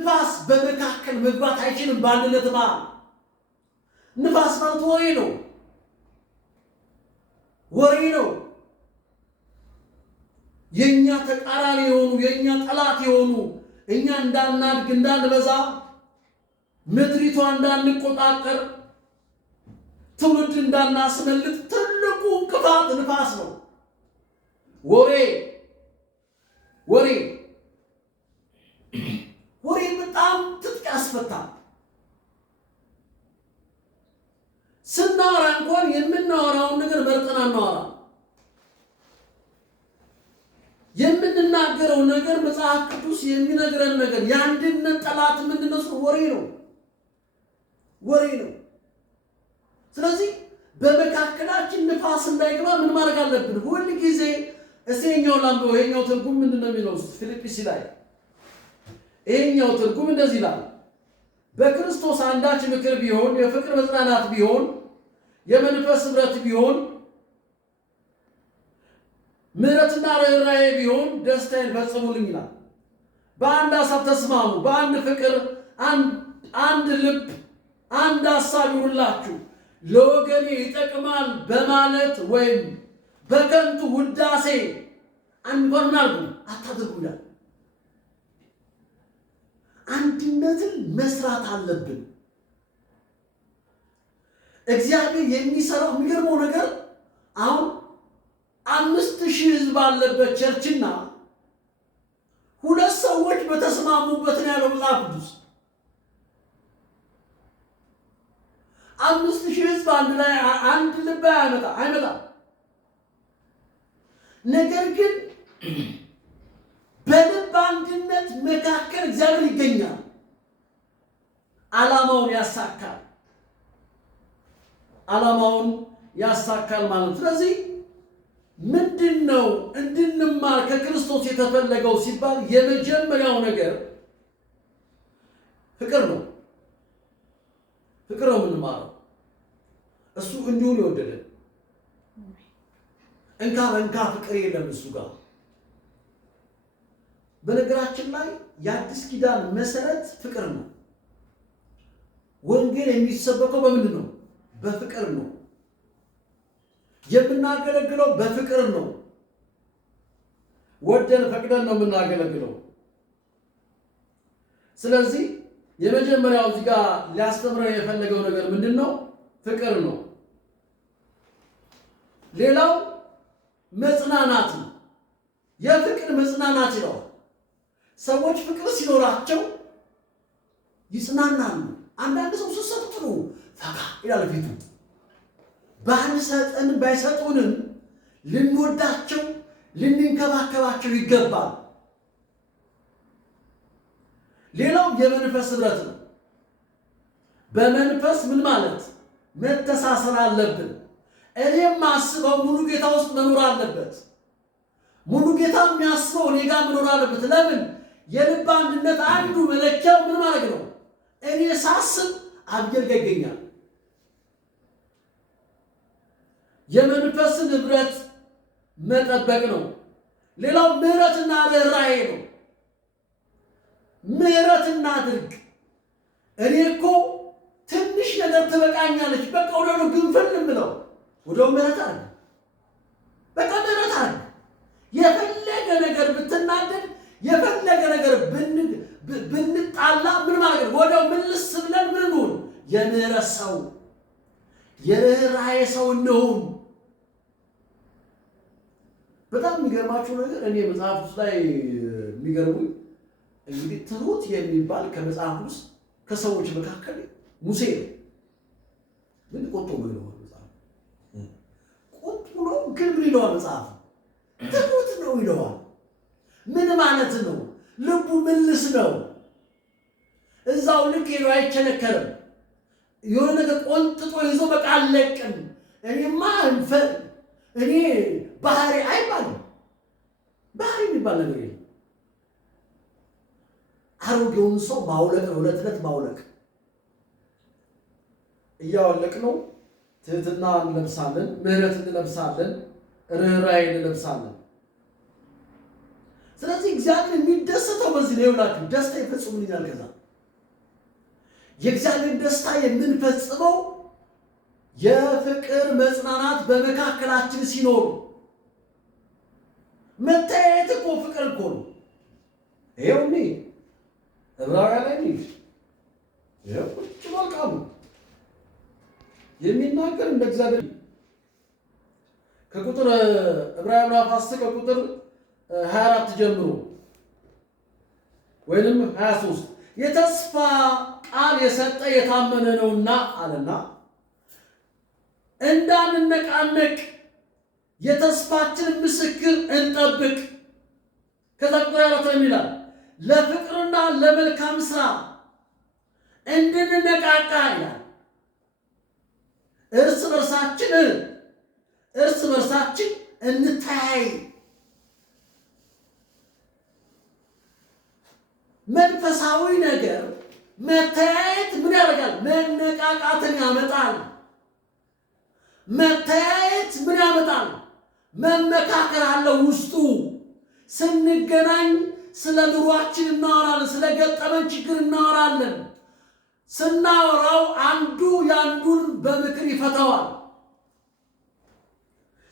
ንፋስ በመካከል መግባት አይችልም። በአንድነት መሃል ንፋስ ማለት ወሬ ነው፣ ወሬ ነው። የኛ ተቃራኒ የሆኑ የኛ ጠላት የሆኑ እኛ እንዳናድግ እንዳንበዛ ምድሪቷ እንዳንቆጣጠር ትውልድ እንዳናስመልጥ ትልቁ እንቅፋት ንፋስ ነው። ወሬ ወሬ ወሬ በጣም ትጥቅ ያስፈታል። ስናወራ እንኳን የምናወራውን ነገር መርጠን አናወራ። የምንናገረው ነገር መጽሐፍ ቅዱስ የሚነግረን ነገር የአንድነት ጠላት ምንድነው? ወሬ ነው፣ ወሬ ነው። ስለዚህ በመካከላችን ንፋስ እንዳይገባ ምን ማድረግ አለብን? ሁል ጊዜ እሴኛው ላምበው ይሄኛው ትርጉም ምንድነው የሚለው? ፊልጵስዩስ ላይ ይሄኛው ትርጉም እንደዚህ ይላል፣ በክርስቶስ አንዳች ምክር ቢሆን፣ የፍቅር መጽናናት ቢሆን፣ የመንፈስ ኅብረት ቢሆን፣ ምሕረትና ርኅራኄ ቢሆን ደስታዬን ፈጽሙልኝ ይላል። በአንድ ሐሳብ ተስማሙ፣ በአንድ ፍቅር፣ አንድ ልብ፣ አንድ ሐሳብ ይሁንላችሁ፣ ለወገኔ ይጠቅማል በማለት ወይም በከንቱ ውዳሴ አንኳን አታድርጉ ይላል። አንድነትን መስራት አለብን። እግዚአብሔር የሚሰራው የሚገርመው ነገር አሁን 5000 ሕዝብ ባለበት ቸርችና 2 ሰዎች በተስማሙበት ነው ያለው መጽሐፍ ቅዱስ። 5000 ሕዝብ አንድ ላይ አንድ ልብ አይመጣም። ነገር ግን በልብ አንድነት መካከል እግዚአብሔር ይገኛል፣ ዓላማውን ያሳካል፣ ዓላማውን ያሳካል ማለት። ስለዚህ ምንድነው እንድንማር ከክርስቶስ የተፈለገው ሲባል የመጀመሪያው ነገር ፍቅር ነው። ፍቅር ነው የምንማረው። እሱ እንዲሁ ነው የወደደን። እንካ በእንካ ፍቅር የለም እሱ ጋር። በነገራችን ላይ የአዲስ ኪዳን መሰረት ፍቅር ነው። ወንጌል የሚሰበከው በምንድን ነው? በፍቅር ነው። የምናገለግለው በፍቅር ነው። ወደን ፈቅደን ነው የምናገለግለው። ስለዚህ የመጀመሪያው እዚህ ጋር ሊያስተምረን የፈለገው ነገር ምንድን ነው? ፍቅር ነው። ሌላው መጽናናት ነው። የፍቅር መጽናናት ይለዋል። ሰዎች ፍቅር ሲኖራቸው ይጽናናሉ። አንዳንድ ሰው ሲሰጥሩ ፈካ ይላል ፊቱ። ባይሰጡንም ልንወዳቸው ልንንከባከባቸው ይገባል። ሌላው የመንፈስ ኅብረት ነው። በመንፈስ ምን ማለት መተሳሰር አለብን። እኔም ማስበው ሙሉ ጌታ ውስጥ መኖር አለበት። ሙሉ ጌታ የሚያስበው እኔ ጋር መኖር አለበት። ለምን? የልብ አንድነት አንዱ መለኪያው ምን ማለት ነው? እኔ ሳስብ አብየል ጋር ይገኛል። የመንፈስን ኅብረት መጠበቅ ነው። ሌላው ምሕረትና ርኅራኄ ነው። ምሕረት እናድርግ። እኔ እኮ ትንሽ ነገር ትበቃኛለች፣ በቃ ወደ ነው ግንፍል የምለው ወደው ምሕረት አለ። በቃ ምሕረት አለ። የፈለገ ነገር ብትናደድ፣ የፈለገ ነገር ብንጣላ ምን ማለት ነው? ወደው ምልስ ብለን ምን እንሁን? የምሕረት ሰው የርኅራኄ ሰው እንሁን። በጣም የሚገርማችሁ ነገር እኔ መጽሐፍ ውስጥ ላይ የሚገርሙኝ እንግዲህ ትሁት የሚባል ከመጽሐፍ ውስጥ ከሰዎች መካከል ሙሴ ነው። ምን ቆጦ ነው ይለዋል መጽሐፍ። ቆጦ ነው ግን ምን ይለዋል መጽሐፍ? ትሁት ነው ይለዋል። ምን ማለት ነው? ልቡ ምልስ ነው። እዛው ልክ ሄዶ አይቸነከርም። የሆነ ነገር ቆንጥጦ ይዞ በቃ አለቅም። እኔ ባህሪ አይባልም። ባህሪ የሚባል ነገር የለም። አሮጌውን ሰው ማውለቅ ነው። ዕለት ዕለት ማውለቅ። እያወለቅ ነው። ትህትና እንለብሳለን፣ ምሕረት እንለብሳለን፣ ርኅራኄ እንለብሳለን። ስለዚህ እግዚአብሔር የሚደሰተው በዚህ ነው። ይውላችሁ ደስታ ይፈጽሙልኛል። ከዛ የእግዚአብሔር ደስታ የምንፈጽመው የፍቅር መጽናናት በመካከላችን ሲኖር። መታየት እኮ ፍቅር እኮ ነው። ይሄው ዕብራውያን ላይ ይሄው ቁጭ መልካሙ የሚናገር እንደ እግዚአብሔር ከቁጥር ዕብራውያን ምዕራፍ 10 ከቁጥር 24 ጀምሮ ወይንም 23 የተስፋ ቃል የሰጠ የታመነ ነውና አለና እንዳንነቃነቅ የተስፋችን ምስክር እንጠብቅ። ከዛ ቁጥር 24 ይላል ለፍቅርና ለመልካም ስራ እንድንነቃቃ ይላል። እርስ በርሳችን እንተያይ። መንፈሳዊ ነገር መተያየት ምን ያደርጋል? መነቃቃትን ያመጣል። መተያየት ምን ያመጣል? መመካከር አለው ውስጡ። ስንገናኝ ስለ ኑሯችን እናወራለን፣ ስለ ገጠመን ችግር እናወራለን። ስናወራው አንዱ ያንዱን በምክር ይፈታዋል።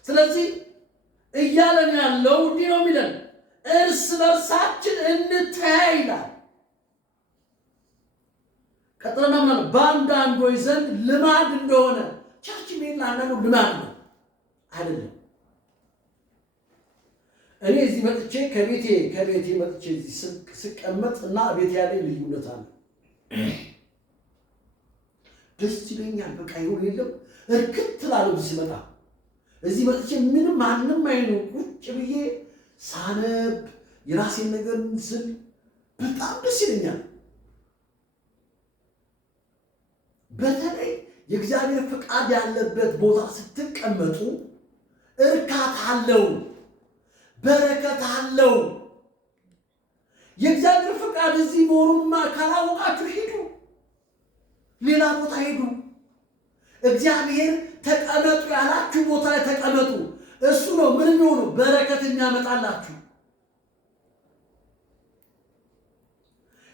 ስለዚህ እያለን ያለው እንዲህ ነው የሚለን እርስ በርሳችን እንተያይ ይላል። ቀጥለና ምናምን በአንዳንዶች ዘንድ ልማድ እንደሆነ ቸርች ሜን አንዳንዱ ልማድ ነው አይደለም። እኔ እዚህ መጥቼ ከቤቴ መጥቼ እዚህ ስቀመጥ እና ቤት ያለኝ ልዩነት አለ። ደስ ይለኛል። በቃ ይሁን የለም እርክት ላለው ሲመጣ እዚህ መጥቼ ምንም ማንም አይኑ ቁጭ ብዬ ሳነብ የራሴን ነገር ስል በጣም ደስ ይለኛል። በተለይ የእግዚአብሔር ፍቃድ ያለበት ቦታ ስትቀመጡ እርካታ አለው፣ በረከት አለው። የእግዚአብሔር ፍቃድ እዚህ መሆኑንማ ካላወቃችሁ ሂዱ፣ ሌላ ቦታ ሂዱ። እግዚአብሔር ተቀመጡ ያላችሁ ቦታ ላይ ተቀመጡ። እሱ ነው ምን የሚሆነው? በረከት የሚያመጣላችሁ።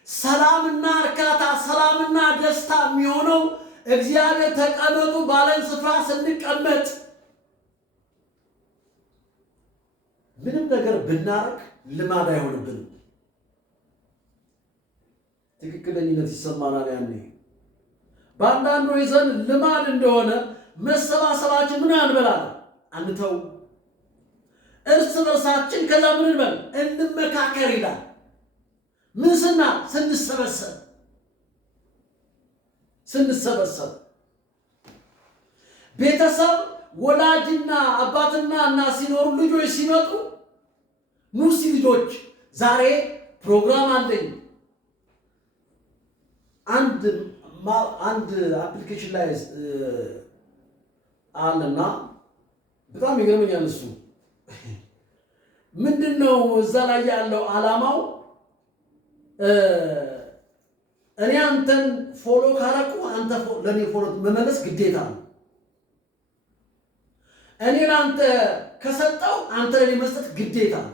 ሰላምና እርካታ፣ ሰላምና ደስታ የሚሆነው እግዚአብሔር ተቀመጡ ባለን ስፍራ ስንቀመጥ። ምንም ነገር ብናረግ ልማድ አይሆንብንም። ትክክለኝነት ይሰማናል። ያኔ በአንዳንዶች ዘንድ ልማድ እንደሆነ መሰባሰባችን ምን አንበላለን? አንተው እርስ በርሳችን ከዛ ምን እንበል? እንመካከር ይላል። ምን ስንሰበሰብ ቤተሰብ ወላጅና አባትና እናት ሲኖሩ ልጆች ሲመጡ ሙሲ ልጆች ዛሬ ፕሮግራም አለኝ አንድ አፕሊኬሽን ላይ አለና በጣም ይገርመኛል። እሱ ምንድነው እዛ ላይ ያለው ዓላማው? እኔ አንተን ፎሎ ካረኩ አንተ ለኔ ፎሎ መመለስ ግዴታ ነው። እኔ ለአንተ ከሰጠው አንተ ለኔ መስጠት ግዴታ ነው።